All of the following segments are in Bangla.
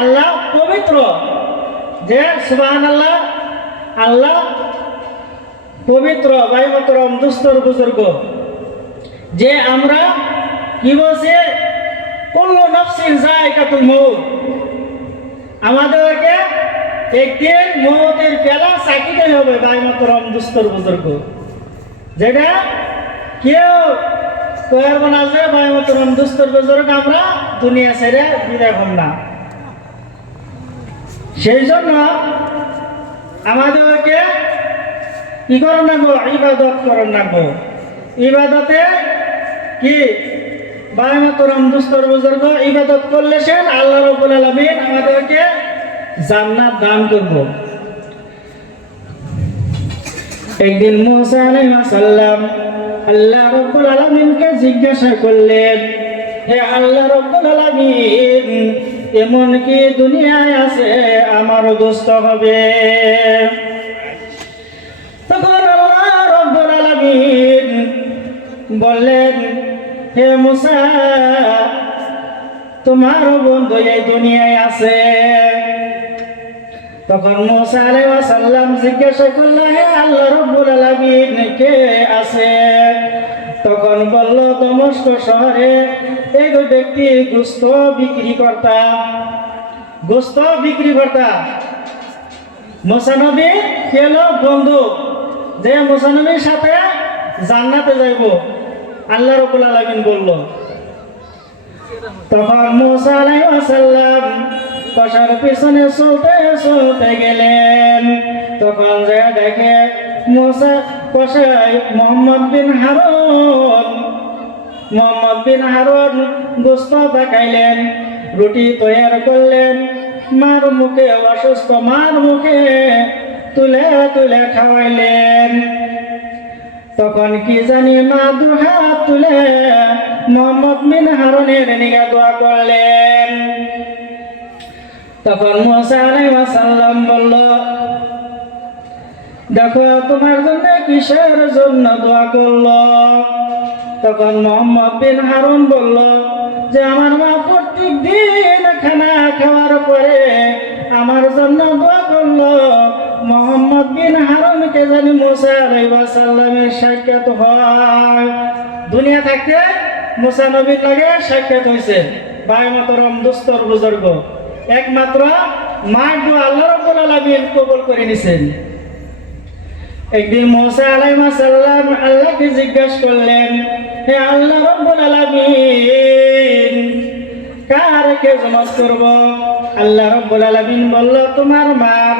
আল্লাহ পবিত্র, যে সুবহানাল্লাহ আল্লাহ পবিত্র। ভাই মোহতরম দুস্তর বুজুর্গ, যে আমরা কি বলছে কুল্লু নাফসিন যায়কাতুল মউত, আমাদেরকে একদিন মওতের পেলা চাকিতে হবে। ভাই মোহতরম দুস্তর বুজুর্গ, যেটা কেউ কয়ার না যে ভাই মোহতরম দুস্তর বুজুর্গ আমরা দুনিয়া ছেড়ে বিদায় হব না। সেই জন্য আমাদেরকে কি করণ রাখবো? ইবাদত করণ রাখবো। ইবাদতে কি ভাই মোহতরম দুস্তর বুজুর্গ, ইবাদত করলে সেন আল্লাহ রাব্বুল আলামিন আমাদেরকে জান্নাত দান করব। একদিন মুসা আলাইহিস সালাম আল্লাহ রাব্বুল আলামিনকে জিজ্ঞাসা করলেন, হে আল্লাহ রাব্বুল আলামিন, এমন কি দুনিয়ায় আছে আমার দোস্ত হবে? তখন আল্লাহ রাব্বুল আলামিন বললেন, হে মুসা, তোমার বন্ধু এই দুনিয়ায় আছে। তখন মুসা আলাইহিস সালাম জিজ্ঞাসা করলেন, হে আল্লাহ রাব্বুল আলামিন, কে আছে? তখন বলল, দমস্ক শহরে এক ব্যক্তি গোশত বিক্রি করতা। গোশত বিক্রি করতা। মুসা নবী কেন বন্ধু, যে মুসা নবীর সাথে জান্নাতে যাইব, আল্লাহ রাব্বুল আলামিন বলল। তখন মুসা আলাইহিস সালাম কষার পিছনে চলতে চলতে গেলেন। তখন যে দেখে মুসা কষাই মোহাম্মদ বিন হারুন গোশত পাকাইলেন, রুটি তৈয়ার করলেন, মার মুখে অসুস্থ মার মুখে তুলে তুলে খাওয়াইলেন। তখন কি জানি মা দুহাত তুলে মোহাম্মদ বিন হারুনের নিগা দোয়া করলেন। তখন মুসা আলাইহিস সালাম বলল, দেখো তোমার জন্য কিসের জন্য দোয়া করলো? তখন মোহাম্মদ বিন হারুন বলল, যে আমার মা প্রত্যেক দিন খানা খাওয়ার পরে আমার জন্য দোয়া করলো। মোহাম্মদ বিন হারুনকে জানি মুসা আলাইহিস সালামের সাক্ষাৎ হয়। দুনিয়া থাকতে মুসা নবীর লাগে সাক্ষাৎ হয়েছে। ভাই মোহতরম দুস্তর বুজুর্গ, একমাত্র মার দোয়া আল্লাহ রাব্বুল আলামিন কবুল করে নিছেন। একদিন মুসা আলাইহিস সালাম আল্লাহকে জিজ্ঞাসা করলেন, হে আল্লাহ রাব্বুল আলামিন, কার খেদমত করব? আল্লাহ রাব্বুল আলামিন বলল, তোমার মার।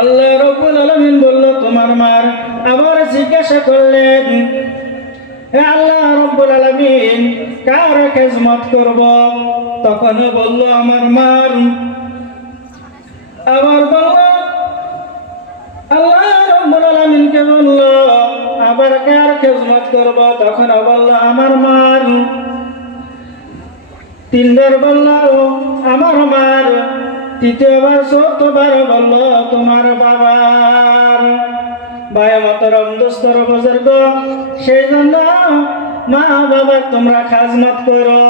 আল্লাহ রাব্বুল আলামিন বলল, তোমার মার। আবার জিজ্ঞাসা করলেন, হে আল্লাহ রাব্বুল আলামিন, কার খেদমত করব? তখন বলল, আমার মার। আবার বলল, আল্লাহ রাব্বুল আলামিনকে বলল, আবার কার খেদমত করব? তখন বলল, আমার মার। তিনবার বলল, আমার মার। তৃতীয়বার চতুর্থবার বলল, তোমার বাবার। ভাই মোহতরম দুস্তর বুজুর্গ, সেই জন্য মা বাবা তোমরা খাজমত করো।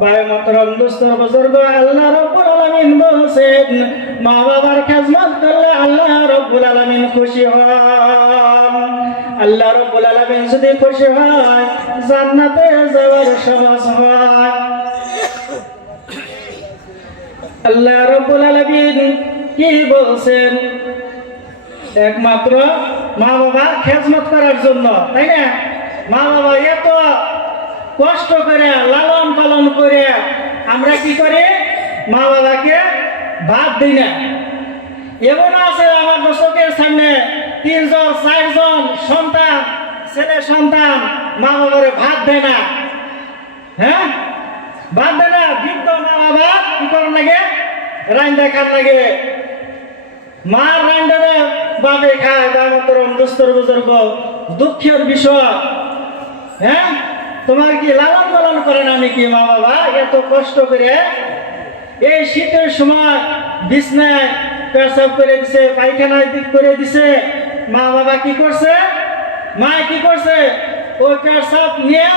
ভাই মোহতরম দুস্তর বুজুর্গ, আল্লাহ রাব্বুল আলামিন বলেন, মা বাবার খাজমত করলে আল্লাহ রাব্বুল আলামিন খুশি হন। আল্লাহ রাব্বুল আলামিন যদি খুশি হয়, জান্নাতে যাওয়ার সহজ হয়। আল্লাহ রাব্বুল আলামিন কি বলছেন? একমাত্র মা বাবার খেদমত করার জন্য, তাই না? মা বাবা এত কষ্ট করে লালন পালন করে আমরা কি করি? মা বাবাকে ভাত দিই না। এমন আছে আমার চোখের সামনে 3 জন 4 জন সন্তান, ছেলে সন্তান মা বাবারে ভাত দেয় না। হ্যাঁ, ভাত দেয় না। বৃদ্ধ মা বাবা কি করার লাগে? রান্দা খান লাগে। মা রান্দারে বাবে খায়। তার মতরম দুস্তর বুজুর্গ, দুঃখের বিষয়। হ্যাঁ, তোমার কি লালন পালন করে না নাকি মা বাবা এত কষ্ট করে? এই শীতের সময় বিছনায় পেশাব করে দিছে, পায়খানায় দিক করে দিছে। মা বাবা কি করছে? মা কি করছে? ওই পেশাব নিয়ে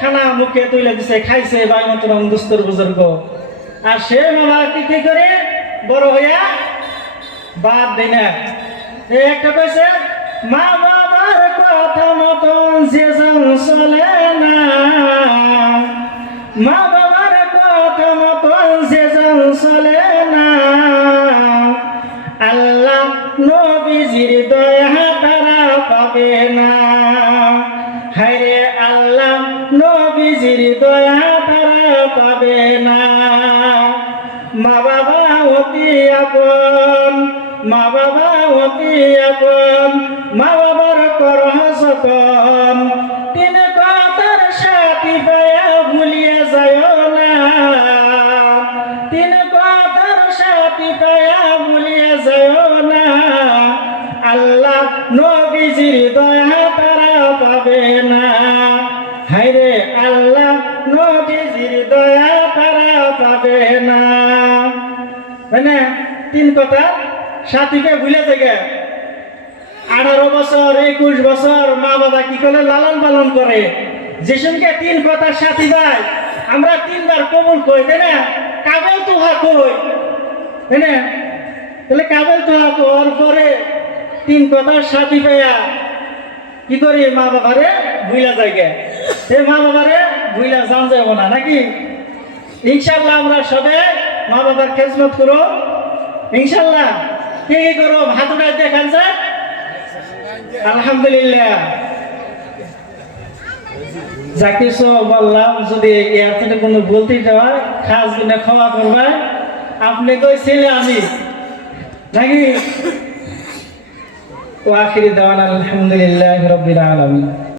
খানা মুখে তুলে দিছে, খাইছে। ভাই মতরম দুস্তর বুজুর্গ, আর সে মামা কি করে বড় হইয়া বাদ দেয় না। একটা কইছে মা বাবার কথা মতন যে চলে না, মা বাবার কথা মতন যে চলে না, আল্লাহ নবীজির দয়া তারা পাবে না। হায়রে আল্লাহ নবীজির দয়া তারা পাবে না। মা বাবা অতি আপন, মা বাবা অতি আপন, মা বাবার করহ যতন, তিন কথার সাথী পায়া ভুলিয়া যায় না, তিন কথার সাথী পায়া ভুলিয়া যায় না, আল্লাহ নবীজির দয়া তারা পাবে না। হায়রে আল্লাহ নবীজির দয়া তারা পাবে না। মানে তিন কথা সাথীকে ভুলে থেকে 18 বছর 21 বছর মা বাবা কি করে লালন পালন করে, যেসবকে তিন কথা সাথী ভাই আমরা তিনবার কবুল কই, তাই না? কাবেল তোহা কই, তাই না? তাহলে কাবেল তোহা কর পরে তিন কথা সাথী পাইয়া কি করি মা বাবারে ভুলা জায়গা, এই মা বাবারে ভুলা যান যাব না নাকি? ইনশাল্লাহ আমরা সবে মা বাবার খেজমত করো ইনশাল্লাহ। কে কি করো হাত উঠাই দেখান যায় আলহামদুলিল্লাহ। যা কিছু বললাম যদি এত কোনো বলতে যাওয়া খাস গুনে ক্ষমা করবে, আপনি কই ছেলে আমি নাকি? ওয়া আখিরি দাওয়ানা আলহামদুলিল্লাহি রাব্বিল আলামিন।